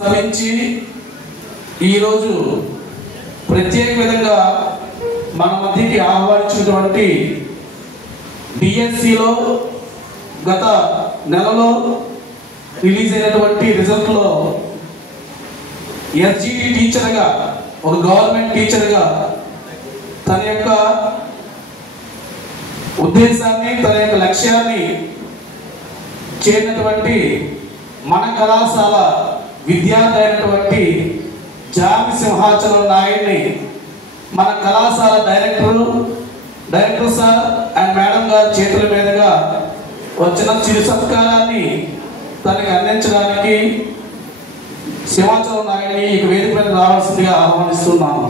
శ్రమించి ఈరోజు ప్రత్యేక విధంగా మన మధ్యకి ఆహ్వానించినటువంటి డిఎస్సిలో గత నెలలో రిలీజ్ అయినటువంటి రిజల్ట్లో ఎస్జిటి టీచర్గా ఒక గవర్నమెంట్ టీచర్గా తన యొక్క ఉద్దేశాన్ని తన యొక్క లక్ష్యాన్ని చేరినటువంటి మన కళాశాల విద్యార్థి అయినటువంటి జామి సింహాచలం నాయుడిని మన కళాశాల డైరెక్టర్ సార్ అండ్ మేడం గారి చేతుల మీదుగా వచ్చిన చిరు సత్కారాన్ని తనకి అందించడానికి సింహాచలం నాయుడిని ఈ వేదిక మీద రావాల్సిందిగా ఆహ్వానిస్తున్నాను.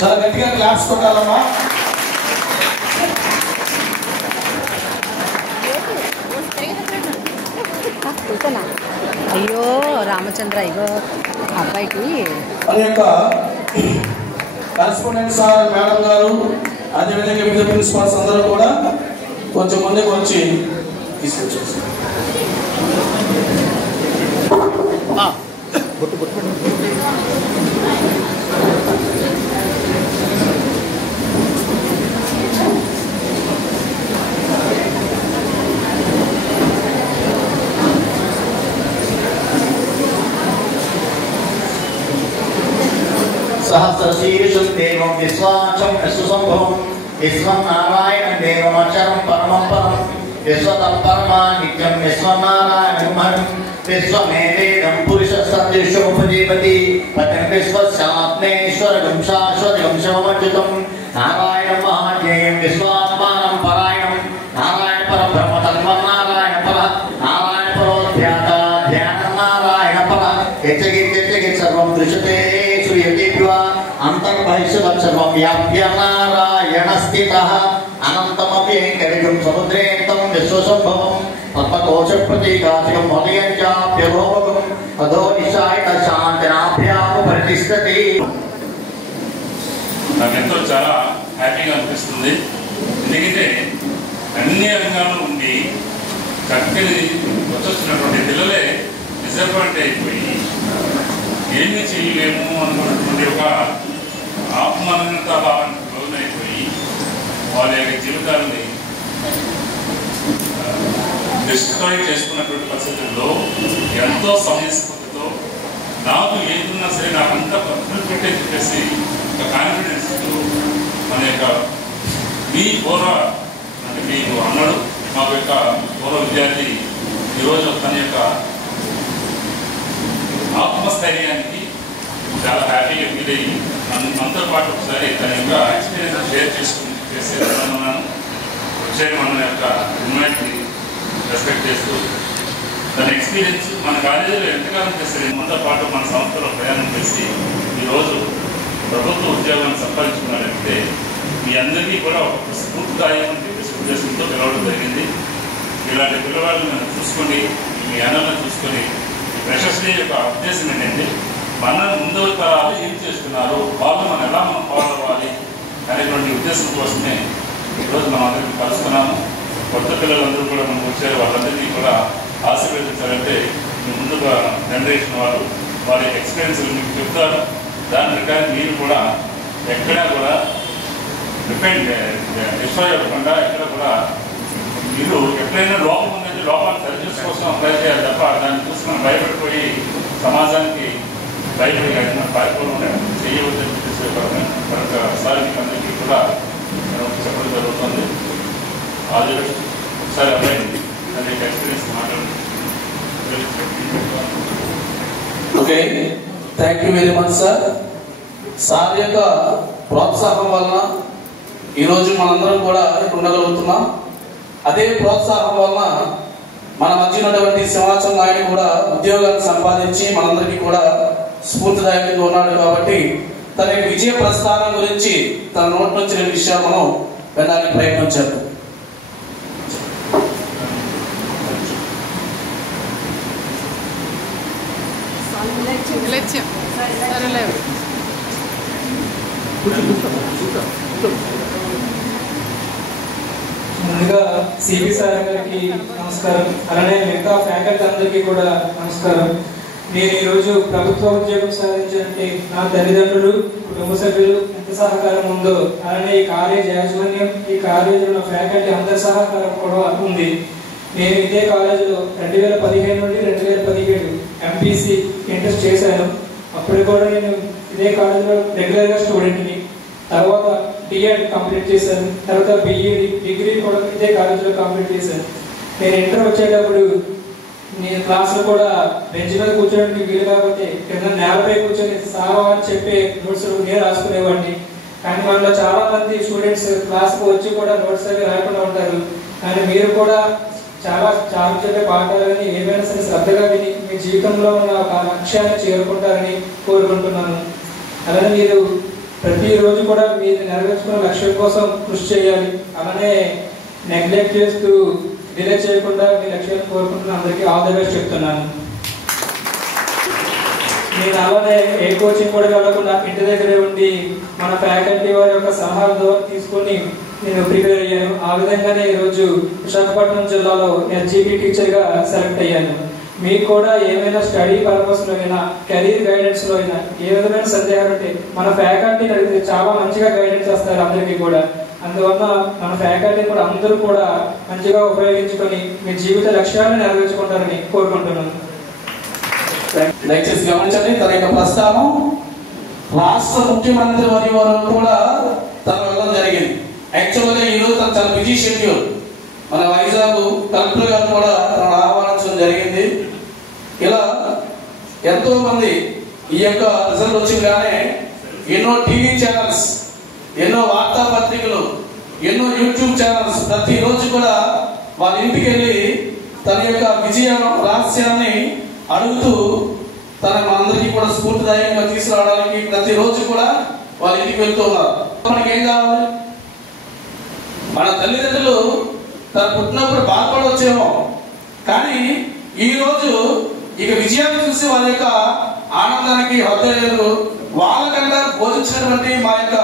చాలా గట్టిగా క్లాప్స్ కొట్టాలమ్మా. అయ్యో రామచంద్ర అయ్యో అబ్బాయికి మన యొక్క కరెస్పాండెంట్ సార్ మేడం గారు అదేవిధంగా వివిధ ప్రిన్సిపాల్స్ అందరూ కూడా కొంచెం ముందుకు వచ్చి తీసుకొచ్చేసి सहस्रशीर्षं देवं विश्वाचं विश्वसंभवं विश्वं नारायणं देवमक्षरं परमं पदं विश्वतं परमा नित्यं विश्वनारायणं विश्वमेवेदं पुरुषसदृशोपजीवति पतं विश्वस्यात्मेश्वरगं शाश्वतं शिवमच्युतं नारायणं महाज्ञेयं विश्वात्मानं परायणं नारायण परब्रह्म तन्मं नारायण पर नारायण परोध्याता ध्यानं नारायण पर यच्चगित् सर्वं दृश्यते अंतर्बहिष्यदक्षरं व्याप्य नारायण स्थितः अनन्तमपि कलिजुं समुद्रेन्तं विश्वसंभवं पद्मकोशप्रतीकाशिकं हृदयञ्चाप्यभोगम् अधो निशायित शान्तिनाभ्यामुपरितिष्ठति. నాకెంతో చాలా హ్యాపీగా అనిపిస్తుంది. ఎందుకంటే అన్ని రంగాల్లో ఉండి చక్కని వచ్చేస్తున్నటువంటి పిల్లలే డిసప్పాయింట్ అయిపోయి ఏమీ చేయలేము అనుకున్నటువంటి ఒక ఆత్మన్యత భావానికి లోనైపోయి వాళ్ళ యొక్క జీవితాలని డిస్ట్రాయ్ చేసుకున్నటువంటి పరిస్థితుల్లో ఎంతో సమయస్ఫూర్తితో నాకు ఏదున్నా సరే నాకు అంతా పద్ధతులు పెట్టే చెప్పేసి ఒక కాన్ఫిడెన్స్తో మన యొక్క మీ పూర్వ అంటే మీకు అన్నాడు మా యొక్క పూర్వ విద్యార్థి ఈరోజు తన యొక్క ఆత్మస్థైర్యానికి చాలా హ్యాపీగా ఫీల్ అయ్యి మనతో పాటు ఒకసారి తన యొక్క ఎక్స్పీరియన్స్ షేర్ చేసేదనుకున్నాను. వచ్చే మన యొక్క ఇన్వైట్ని రెస్పెక్ట్ చేస్తూ తన ఎక్స్పీరియన్స్ మన కాలేజీలో ఎంతకాలం చేస్తే మనతో పాటు మన సంస్థలో ప్రయాణం చేసి ఈరోజు ప్రభుత్వ ఉద్యోగాన్ని సంపాదించుకున్నారంటే మీ అందరికీ కూడా ఒక స్ఫూర్తిదాయకం చెప్పేసి ఉద్దేశంతో పిలవడం జరిగింది. ఇలాంటి పిల్లవాళ్ళని చూసుకొని మీ అన్నలను చూసుకొని ప్రశస్తి యొక్క ఉద్దేశం ఏంటంటే మన ముందు తరాలు ఏం చేస్తున్నారు, వాళ్ళు మనం ఎలా ఫాలో అవ్వాలి అనేటువంటి ఉద్దేశం కోసమే ఈరోజు మనం అందరికీ కలుస్తున్నాము. కొత్త పిల్లలందరూ కూడా మనకు వచ్చారు. వాళ్ళందరికీ కూడా ఆశీర్వదించాలంటే మీ ముందుగా జనరేషన్ వాళ్ళు వారి ఎక్స్పీరియన్స్ మీకు చెప్తారు. దాని ప్రకారం మీరు కూడా ఎక్కడా కూడా డిస్ట్రాయ్ అవ్వకుండా ఎక్కడ కూడా మీరు ఎక్కడైనా లోపం ఉందంటే లోపాన్ని సరిచేసుకోసం అప్లై చేయాలి తప్ప దాన్ని చూసుకొని భయపడిపోయి సమాజానికి భయపడి పారిపోవడం చేయవద్దని చెప్పేసి మరొకసారి మీకు అందరికీ కూడా చెప్పడం జరుగుతుంది. అది ఒకసారి అబ్బాయి అనే ఎక్స్పీరియన్స్ మాట్లాడండి. Okay, thank you very much sir. Sir యొక్క ప్రోత్సాహం వలన ఈరోజు మనందరం కూడా ఇక్కడ ఉండగలుగుతున్నాం. అదే ప్రోత్సాహం వలన మన మధ్య ఉన్నటువంటి సింహాచలం నాయుడు కూడా ఉద్యోగాన్ని సంపాదించి మనందరికీ కూడా స్ఫూర్తిదాయకంగా ఉన్నాడు. కాబట్టి తన విజయ ప్రస్థానం గురించి తన నోటి నుంచి రెండు విషయాలు మనం వినడానికి ప్రయత్నించారు. ముందుగా సిబి సార్ గారికి నమస్కారం, అలానే మిగతా ఫ్యాకల్టీ అందరికీ కూడా నమస్కారం. నేను ఈరోజు ప్రభుత్వ ఉద్యోగం సాధించాలంటే నా తల్లిదండ్రులు, కుటుంబ సభ్యులు ఎంత సహకారం ఉందో అలానే ఈ కాలేజ్ యాజమాన్యం, ఈ కాలేజీలో ఉన్న ఫ్యాకల్టీ అందరి సహకారం కూడా ఉంది. నేను ఇదే కాలేజీలో 2015 నుండి 2017 ఎంపీసీ ఇంట్రెస్ట్ చేశాను. అప్పుడు కూడా నేను ఇదే కాలేజీలో రెగ్యులర్గా స్టూడెంట్ని. తర్వాత డిఎడ్ కంప్లీట్ చేశాను. తర్వాత బిఈడి డిగ్రీ కూడా ఇదే కాలేజీలో కంప్లీట్ చేశాను. నేను ఇంటర్ వచ్చేటప్పుడు నేను క్లాసులో కూడా బెంచ్ మీద కూర్చోడానికి వీలు కాబట్టి కింద నేలపై కూర్చొని సావా అని చెప్పి నోట్స్ నేను రాసుకునేవాడిని. కానీ మనలో చాలా మంది స్టూడెంట్స్ క్లాస్కి వచ్చి కూడా నోట్స్ అవి రాయకుండా ఉంటారు. కానీ మీరు కూడా చాలా చెప్పే పాఠాలని ఏమైనా సరే శ్రద్ధగా విని మీ జీవితంలో ఉన్న ఒక లక్ష్యాన్ని చేరుకుంటారని కోరుకుంటున్నాను. అలానే మీరు ప్రతిరోజు కూడా మీరు నెరవేర్చుకున్న లక్ష్యం కోసం కృషి చేయాలి. అలానే నెగ్లెక్ట్ చేస్తూ డిలే చేయకుండా మీ లక్ష్యాన్ని కోరుకుంటున్న అందరికీ ఆల్ ది బెస్ట్ చెప్తున్నాను. నేను అలానే ఏ కోచింగ్ కూడా వెళ్ళకుండా ఇంటి దగ్గరే ఉండి మన ఫ్యాకల్టీ వారి యొక్క సలహాలతో తీసుకొని నేను ప్రిపేర్ అయ్యాను. ఆ విధంగానే ఈరోజు విశాఖపట్నం జిల్లాలో ఎస్జీపీ టీచర్గా సెలెక్ట్ అయ్యాను. మీకు కూడా ఏమైనా స్టడీ పర్పస్లో అయినా కెరీర్ గైడెన్స్లో అయినా ఏ విధమైన సందేహాలు ఉంటే మన ఫ్యాకల్టీని అడిగితే చాలా మంచిగా గైడెన్స్ చేస్తారు అందరికీ కూడా. అందువల్ల మన ఫ్యాకల్టీ కూడా అందరూ కూడా మంచిగా ఉపయోగించుకొని మీ జీవిత లక్ష్యాలను నెరవేర్చుకుంటారని కోరుకుంటున్నాను. దయచేసి గమనించండి, తన యొక్క ప్రస్థానం రాష్ట్ర ముఖ్యమంత్రి వరకు కూడా తను వెళ్ళడం జరిగింది. యాక్చువల్గా ఈరోజు తను చాలా బిజీ షెడ్యూల్. మన వైజాగ్ కలెక్టర్ గారు కూడా తను ఆహ్వానించడం జరిగింది. ఇలా ఎంతో మంది ఈ యొక్క రిజల్ట్ వచ్చిందిగానే ఎన్నో టీవీ ఛానల్స్, ఎన్నో వార్తాపత్రికలు, ఎన్నో యూట్యూబ్ ఛానల్స్ ప్రతిరోజు కూడా వాళ్ళ ఇంటికి వెళ్ళి తన యొక్క విజయ రహస్యాన్ని అడుగుతూ మనందరికీ కూడా స్ఫూర్తిదాయకంగా తీసుకురావడానికి ప్రతిరోజు కూడా వాళ్ళ ఇంటికి వెళ్తూ ఉన్నారు. మనకి ఏం కావాలి? మన తల్లిదండ్రులు తను పుట్టినప్పుడు బాధపడవచ్చేమో, కానీ ఈరోజు ఇక విజయాన్ని చూసి వాళ్ళ యొక్క ఆనందానికి హద్దు లేదు. వాళ్ళకంటే బోధించినటువంటి మా యొక్క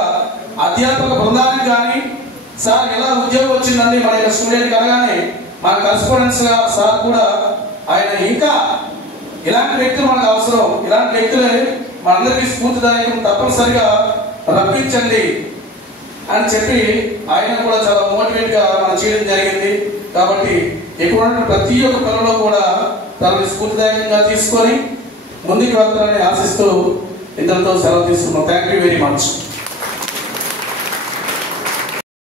అధ్యాపక బృందానికి కానీ, సార్ ఎలా ఉద్యోగం వచ్చిందండి మన యొక్క స్టూడెంట్ అనగానే మన కరెస్పాండెన్స్ సార్ కూడా ఆయన ఇంకా ఇలాంటి వ్యక్తులు మనకు అవసరం, ఇలాంటి వ్యక్తులే మనందరికీ స్ఫూర్తిదాయకం, తప్పనిసరిగా రప్పించండి అని చెప్పి ఆయన కూడా చాలా మోటివేట్ గా మనం చేయడం జరిగింది. కాబట్టి ఎటువంటి ప్రతి ఒక్క పనిలో కూడా తనని స్ఫూర్తిదాయకంగా తీసుకొని ముందుకు వెళ్తారని ఆశిస్తూ ఇంతటితో సెలవు తీసుకున్నాం. Thank you very much.